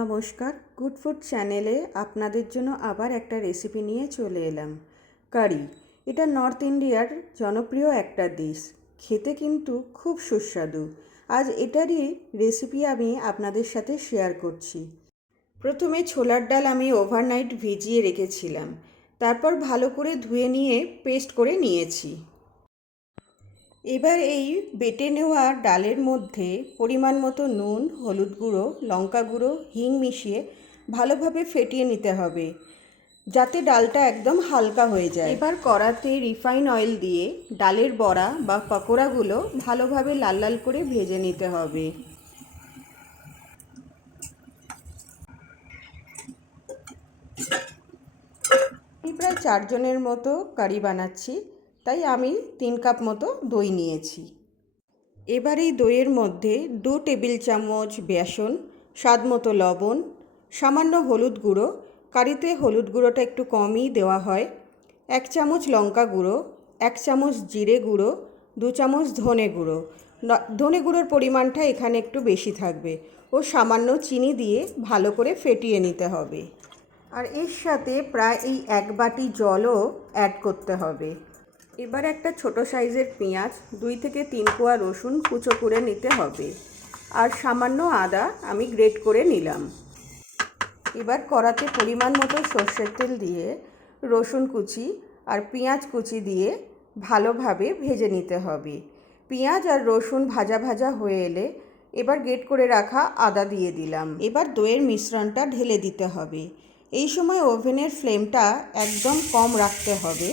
নমস্কার, good food চ্যানেলে আপনাদের জন্য আবার একটা রেসিপি নিয়ে চলে এলাম। কারি। এটা নর্থ ইন্ডিয়ার জনপ্রিয় একটা ডিশ, খেতে কিন্তু খুব সুস্বাদু। আজ এটারই রেসিপি আমি আপনাদের সাথে শেয়ার করছি। প্রথমে ছোলার ডাল আমি ওভারনাইট ভিজিয়ে রেখেছিলাম, তারপর ভালো করে ধুয়ে নিয়ে পেস্ট করে নিয়েছি। এবার এই বেটে নেওয়া ডালের মধ্যে পরিমাণ মতো নুন, হলুদ গুঁড়ো, লঙ্কা গুঁড়ো, হিং মিশিয়ে ভালোভাবে ফেটিয়ে নিতে হবে, যাতে ডালটা একদম হালকা হয়ে যায়। এবার কড়াতে রিফাইন অয়েল দিয়ে ডালের বড়া বা পকোড়াগুলো ভালোভাবে লাল লাল করে ভেজে নিতে হবে। আমি প্রায় 4 জনের মতো কারি বানাচ্ছি, তাই আমি 3 কাপ মতো দই নিয়েছি। এবার এই দইয়ের মধ্যে 2 টেবিল চামচ বেসন, স্বাদ মতো লবণ, সামান্য হলুদ গুঁড়ো, কারিতে হলুদ গুঁড়োটা একটু কমই দেওয়া হয়, 1 চামচ লঙ্কা গুঁড়ো, 1 চামচ জিরে গুঁড়ো, 2 চামচ ধনে গুঁড়ো। ধনে গুঁড়োর পরিমাণটা এখানে একটু বেশি থাকবে, ও সামান্য চিনি দিয়ে ভালো করে ফেটিয়ে নিতে হবে। আর এর সাথে প্রায় এই 1 বাটি জলও অ্যাড করতে হবে। এবার একটা ছোট সাইজের পেঁয়াজ, 2 থেকে 3 কোয়া রসুন কুচো করে নিতে হবে, আর সামান্য আদা আমি গ্রেট করে নিলাম। এবার কড়াতে পরিমাণ মতো সর্ষের তেল দিয়ে রসুন কুচি আর পেঁয়াজ কুচি দিয়ে ভালোভাবে ভেজে নিতে হবে। পেঁয়াজ আর রসুন ভাজা ভাজা হয়ে এলে এবার গ্রেট করে রাখা আদা দিয়ে দিলাম। এবার দইয়ের মিশ্রণটা ঢেলে দিতে হবে। এই সময় ওভেনের ফ্লেমটা একদম কম রাখতে হবে,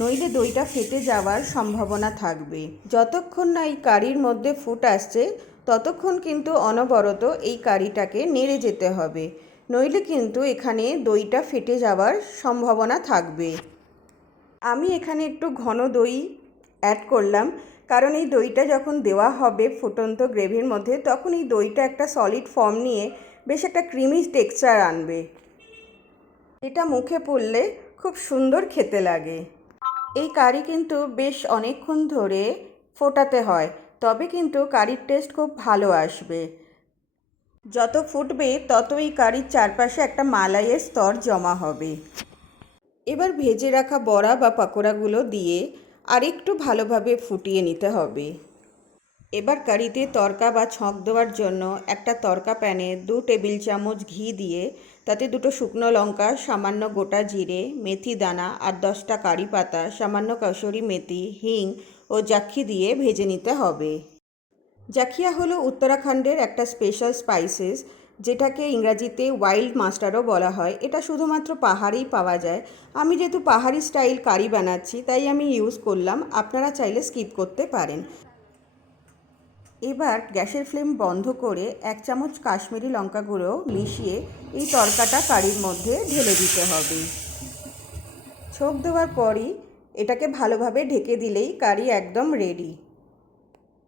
নইলে দইটা ফেটে যাওয়ার সম্ভাবনা থাকবে। যতক্ষণ না এই কারির মধ্যে ফুট আসছে ততক্ষণ কিন্তু অনবরত এই কারিটাকে নেড়ে যেতে হবে, নইলে কিন্তু এখানে দইটা ফেটে যাওয়ার সম্ভাবনা থাকবে। আমি এখানে একটু ঘন দই অ্যাড করলাম, কারণ এই দইটা যখন দেওয়া হবে ফুটন্ত গ্রেভির মধ্যে তখন এই দইটা একটা সলিড ফর্ম নিয়ে বেশ একটা ক্রিমি টেক্সচার আনবে। এটা মুখে পড়লে খুব সুন্দর খেতে লাগে। এই কারি কিন্তু বেশ অনেকক্ষণ ধরে ফোটাতে হয়, তবে কিন্তু কারির টেস্ট খুব ভালো আসবে। যত ফুটবে তত এই কারির চারপাশে একটা মালাইয়ের স্তর জমা হবে। এবার ভেজে রাখা বড়া বা পকোড়াগুলো দিয়ে আরেকটু ভালোভাবে ফুটিয়ে নিতে হবে। এবার কারিতে তড়কা বা ছক দেওয়ার জন্য একটা তড়কা প্যানে 2 টেবিল চামচ ঘি দিয়ে তাতে 2টো শুকনো লঙ্কা, সামান্য গোটা জিরে, মেথি দানা আর 10টা কারি পাতা, সামান্য কসুরি মেথি, হিং ও জাক্ষি দিয়ে ভেজে নিতে হবে। জাখিয়া হলো উত্তরাখণ্ডের একটা স্পেশাল স্পাইসেস, যেটাকে ইংরাজিতে ওয়াইল্ড মাস্টারও বলা হয়। এটা শুধুমাত্র পাহাড়েই পাওয়া যায়। আমি যেহেতু পাহাড়ি স্টাইল কারি বানাচ্ছি তাই আমি ইউজ করলাম, আপনারা চাইলে স্কিপ করতে পারেন। এবার গ্যাসের ফ্লেম বন্ধ করে 1 চামচ কাশ্মীরি লঙ্কা গুঁড়ো মিশিয়ে এই তড়কাটা কারির মধ্যে ঢেলে দিতে হবে। ছোঁক দেওয়ার পরই এটাকে ভালোভাবে ঢেকে দিলেই কারি একদম রেডি।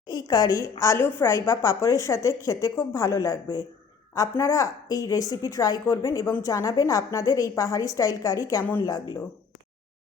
এই কারি আলু ফ্রাই বা পাঁপড়ের সাথে খেতে খুব ভালো লাগবে। আপনারা এই রেসিপি ট্রাই করবেন এবং জানাবেন আপনাদের এই পাহাড়ি স্টাইল কারি কেমন লাগলো।